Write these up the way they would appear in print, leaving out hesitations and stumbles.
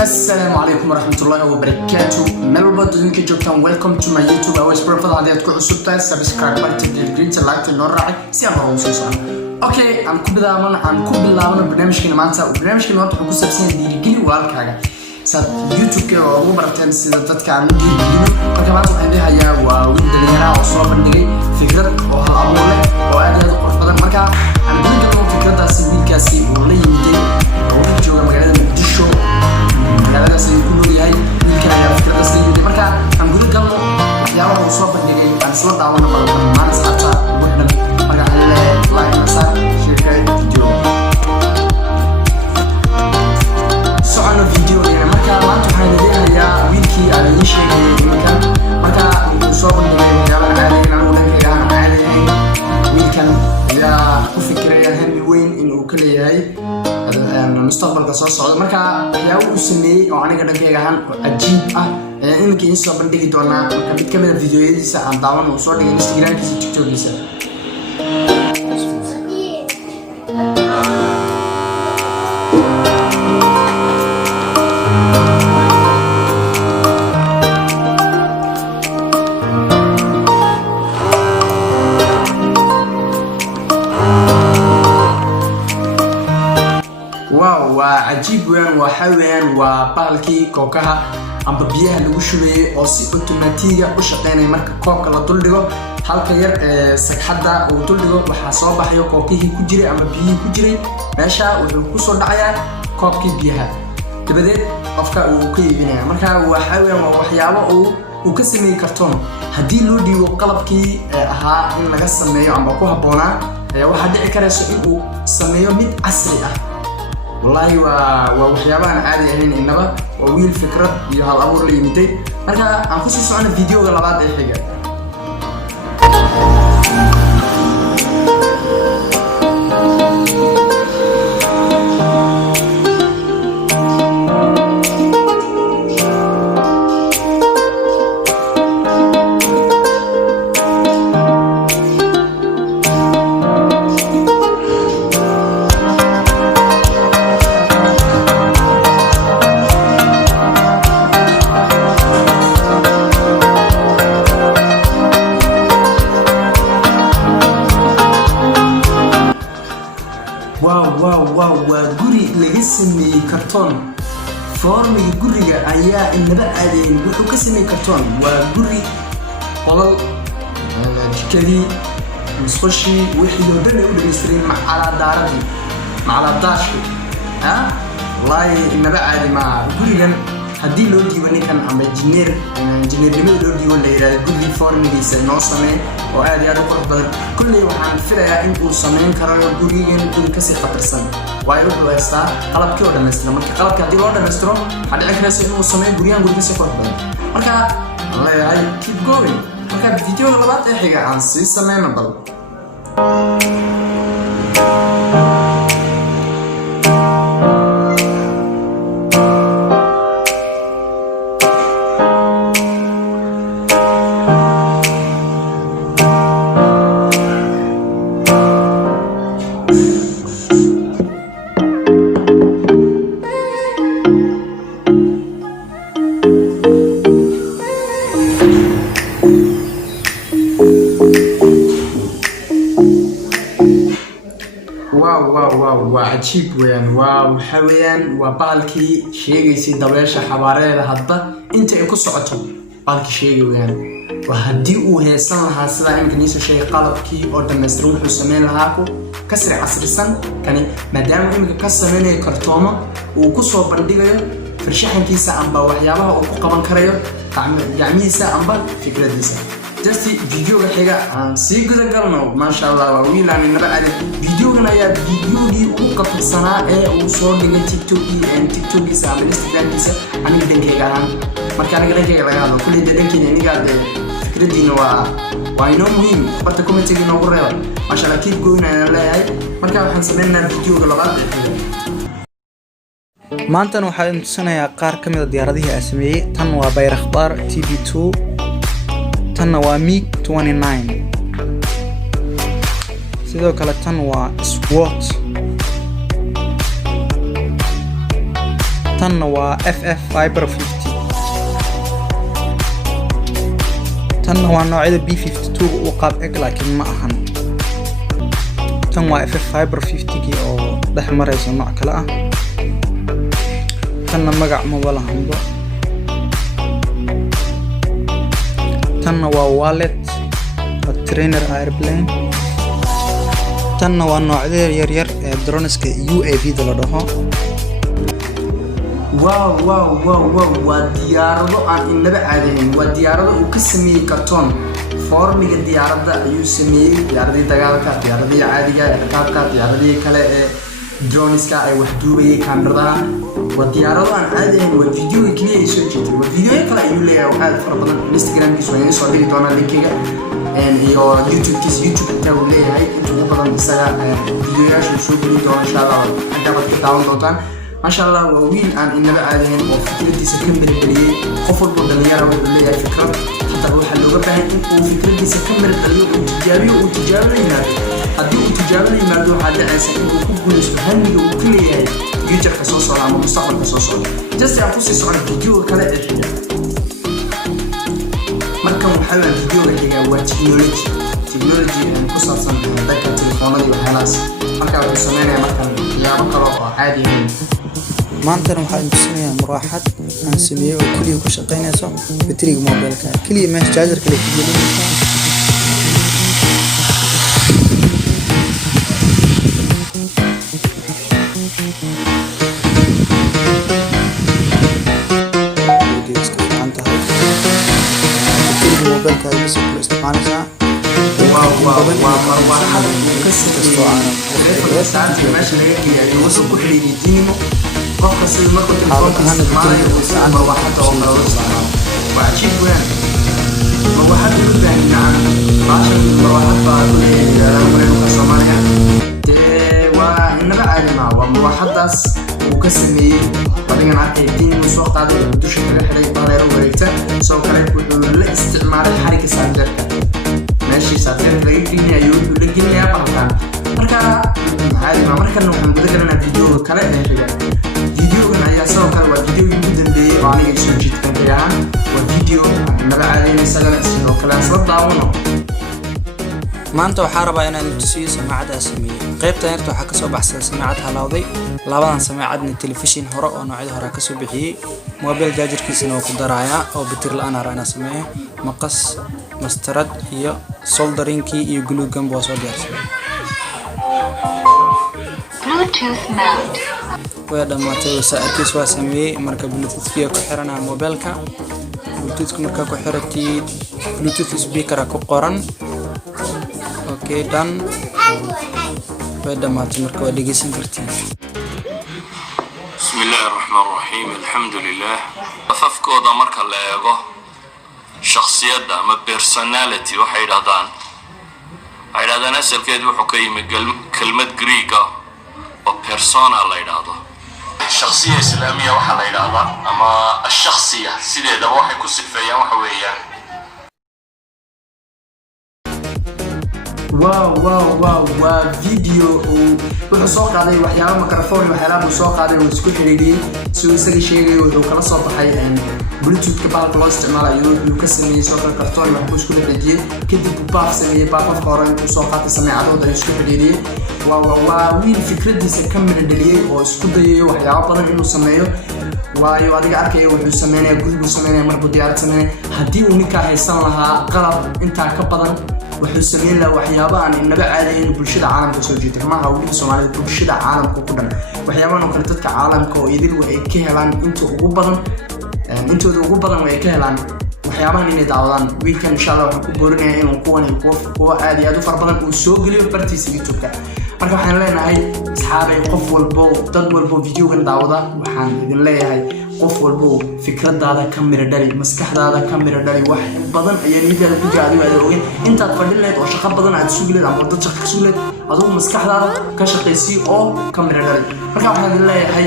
السلام عليكم ورحمة الله وبركاته. ملبا دونك جوكتان welcome to my YouTube. أول برفض هذه تكون عصبتها سبسكرايب بارتي جرين لايك النورعي سيابا وصوصا. أوكي أنا كوب برنامج كنا مانتا وبرنامج كنا وقت حكوسة بسين ديرجيني والكاجا. سات يوتيوب كده وبرتين سيدات كان ديرجيني فكمان عندها يا وودنيا وصوب بندقي فكرة وهالأمور وأدي هذا قرفة مركا أنا بدي فكرة سبيل كاسي ولي يمدي وقت جوا مجال الدشو هذا سيكون لي هاي الكلام فكرة سبيل مركا أنا بدي قالوا يا رب وصوب بندقي أنا سوى دعونا ما نسألها وإحنا مركا على لايك مسار شركة فيديو سؤال الفيديو يعني مركا ما أنتم حاولين يا ويلكي على أي شيء مكان مركا وصوب بندقي يا رب عادي أنا ولا كذا عادي ويلكن يا كفكرة هم وين إنه كل هاي المستقبل قصص صعود مركا يا وسمي وأنا قد كي جهان عجيب إنك إنسان بندقي دونا مركا بتكمل الفيديو دي ساعة داون وصور دي إنستغرام كيسي تيك توك كيسي عجيب وين وحوين وبالكي كوكها أم ببيها لوشوي أو سي أوتوماتيكا وشقينا مركب كوكا لا تلدغو halka yar sagxada uu duldigo waxa soo baxayo koobkii ku jiray ama biyo ku jiray meesha wuxuu ku soo dhacayaa koobkii biyaha dabadeed qofka uu ka iibinaya marka waxa weeyaan waxyaabo uu ka sameeyay kartoon hadii loo dhiibo qalabkii ahaa in laga sameeyo ama ku haboonaa waxa dhici karayso in uu sameeyo mid casri ah والله وحيابان عادي هين إنما وويل فكرة يهال أمور اللي يمتي مركا أنخصص عن الفيديو قبل بعض أي حاجة واو وجوري لجسمي كرتون فورمي جوري أيا النبأ عليه وحكسمي كرتون وجوري والله كذي مسخشي وحيد ودنا يقول بيسترين على دارتي على داشي ها والله النبأ عليه مع جوري لن هدي لودي وني كان عم إنجنير لمن لودي ولا يرى جوري فورمي ليس ناصمه وعادي هذا قرب كل يوم عن فرع إن وصمين كرر جوري ينقل كسر خطرسان ويروح ويستا قلب كي ولا مستر مركا قلب كي هدي ولا مستر هذا أكناس إنه وصمين جوري ينقل كسر خطرسان مركا الله يعي keep going مركا فيديو غلط أي حاجة عن سمين نبل واو عجيب وين واو حويان وبالكي شيء يصير دبلش حواري هذا أنت يكون صعته بالكي شيء وين وهدي وهسان هسلا يمكن يصير شيء قلب كي أو دمسترون حسمين هاكو كسر عصر سن كني مدام يمكن كسر منه كرتونة وكسر بندقة فرشحن كيسة أمبا وحيابها أو كمان كريو يعني سا أمبا فكرة ديسا جستي فيديو كحاجة عن سيجر قالنا ما شاء الله ويل عن النبأ على فيديو كنا يا فيديو دي وقف صناعة وصور لنا تيك توك يسا من إنستغرام يسا عن الدنيا كان مركان كده كده لقاه كل الدنيا كده نيجا فكرة دي وعينه مهم برتكم تيجي نورة ما شاء الله كيف قوينا لا هاي مركان حنسمينا الفيديو قلبات maantan waxaan tusinayaa qaar ka mid ah diyaaradihii aan sameeyay tan waa Bayraktar TV2 tan waa MiG-29 sidoo kale tan waa SWAT tan waa FF Fiber 50 tan waa noocyada B52 uu qaab eg laakiin ma ahan tan waa FF Fiber 50 oo dhex maraysa nooc kale ah tan magac ma walahanba tan waa wallet trainer airplane tan waa noocyada yar yar ee droneska UAV da la dhaho واو واو واو واو وديارده عن النبع عادين وديارده وكسمي كرتون فورمي الديارده يسمي ديارده دجالك ديارده عادية كابك ديارده كلا درونسكا أي وحدوبي كاميرا وديارده عن عادين والفيديو كليه يسجل والفيديو كلا يولي أو هذا فرضاً إنستغرام كيسوين صوري دونا لينكيجا إن يو يوتيوب كيس يوتيوب تقولي هاي يوتيوب فرضاً بسلا فيديو ياش وشوفي دونا إن شاء الله عجبك داون دوتان ما شاء الله وويل عن النبع عليهم وفكرتي سكمل الدليل خفر بالدنيا والدنيا فكرة حتى روح اللغة فهم وفكرتي سكمل الدليل وتجابي ما هدي وتجابي ما دو حد عسكري وكل اسمهني وكل يجي قصص على مستقبل قصص جالس يعطوسي سؤال فيديو كلا إرجع مركب محاول الفيديو اللي هو تكنولوجي قصص ذاك التليفون وهلاس مركب السمانة مركب يا مكروه عادي maantana waxaan tusayaa muraaxad aan sameeyay oo kaliya ku shaqeynayso bateriga mobilka kaliya meesha charger kale ku gelinaysa mobilka ay soo isticmaalaysa واو واو مروحة وكسر ماشي يعني وصل كل يدينه قفص سيد مركو تلفون معايا وساعات مروحته ومروحته وعجيب وين مروحته كلها نعم عشان مروحات كل الأمرين وكسرمانها وإنما عادي معه ومروحات وكسمي بعدين عادي الدين وسوق عادي بدوش كده حدا يطلع وريته سو كان يقول الاستعمال الحركة ساندر ماشي سافر لقيتني أيوب لقيتني يا بركان بركان عادي ما بركان نحن بدنا فيديو كلا نهجع فيديو أنا يا سو كان وفيديو جدا بي وعليه يسوي جد كان وفيديو نبع عليه مثلا سو كلا صوت داونه maanta waxaa rabaa inaan tusiyo samaacada sameeyay qaybta yarta waxa ka soo baxsan samaacad halawday labadan samaacadna telefishin hore oo noocyada hore ka soo bixiyay mobile chargerkiisana oo ku daraya oo batir la'aan aan sameeyay maqas mastarad iyo solderinki iyo glue gun boo soo diyaarsan Bluetooth mount way dhamaatay saarkiis waa sameeyay marka bluetooth-ka ku xiranaa mobilka bluetooth marka ku xiratay bluetooth speaker ku qoran okay done way dhamaatay marka waa dhageysan kartiin بسم الله الرحمن الرحيم الحمد لله afafkooda marka la eego shakhsiyadda ama personality waxay yiraahdaan asalkeedu wuxuu ka yimid kelmad Greek ah oo persona la yiraahdo shakhsiya islaamiya waxa la yiraahdaa ama shakhsiya sideeda waxay ku sifeeyaan waxa weeyaan واو واو واو وفيديو وحصوق عليه وحياه ميكروفون وحياه مسوق عليه واسكو خريدي سو اسغي شيغي wuxuu kala soo baxay bluetooth ka baalka loo isticmaalayo inuu ka sameeyo soo kartoon wax ku isku dhajiyay kadib baaf sameeyay baaf qoran oo soo qaatay sameecadooda isku xidhiidhiyay waa wiil fikradiisa ka mid dhaliyay oo isku dayayo waxyaabo badan inuu sameeyo waayo adiga arkay wuxuu sameeyay gudub sameeyay markuu diyaarsanay hadii uu ninka haysan lahaa qalab inta ka badan wuxuu sameeyay la waxyaabahan inaba caadayeen bulshada caalamka soo jeeday ma aha wiil Soomaaliyeed bulshada caalamka ku dhan waxyaabahan oo kale dadka caalamka oo idil way ka helaan intooda ugu badan way ka helaan waxyaabahan inay daawadaan wiilkan insha Allah waxaan ku boorinayaa inuu kuwa aad iyo aad u far badan uu soo geliyo bartiisa YouTube-ka marka waxaan leenahay asxaabay qof walbo dad walbo videogan daawada waxaan idin leeyahay qof walbo fikradaada ka mira dhali maskaxdaada ka mira dhali wax badan ayaa nidaamka ku jaadi wada ogeyn intaad fadhileed oo shaqo badan aad suugileed ama dad shaqo suugileed adoo maskaxdaada ka shaqeysii oo ka mira dhali marka waxaan idin leeyahay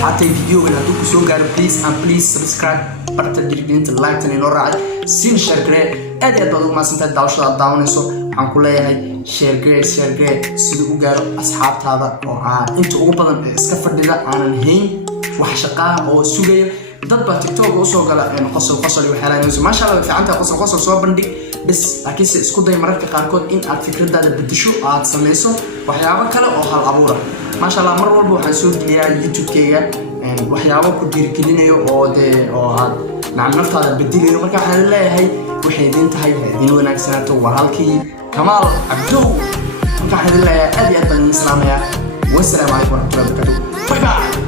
saatay videogan hadduu ku soo gaaro please subscribe barta dirginta like tan ilo raacay sin share gare aad iyo aad ugu maasantahay daawashada daawanayso waxaan ku leeyahay share gare sidoo u gaaro asxaabtaada oo inta ugu badan iska fadhida aanan hayn wax shaqaa oo sugaya dad ba TikTok oo soo gala qosol waxyaalaha ma sha Allah fiicanta qosol soo bandhig bas laakiin si isku day mararka qaarkood in aad fikradaada bedesho aad sameyso waxyaabo kale oo hal abuura ma sha Allah mar walba waxaan soo geliyaa YouTube-kayga waxyaabo ku dhiirigelinayo oo aad naftaada bedelayo marka waxaan leeyahay waxay idin tahay idin wanaagsanaato waa halkii Kamaal Abdul marka waxaan leeyahay aad iyo aad baan islaamaya wassalaamu calaykum warahmatullahi wabarakatuh bye bye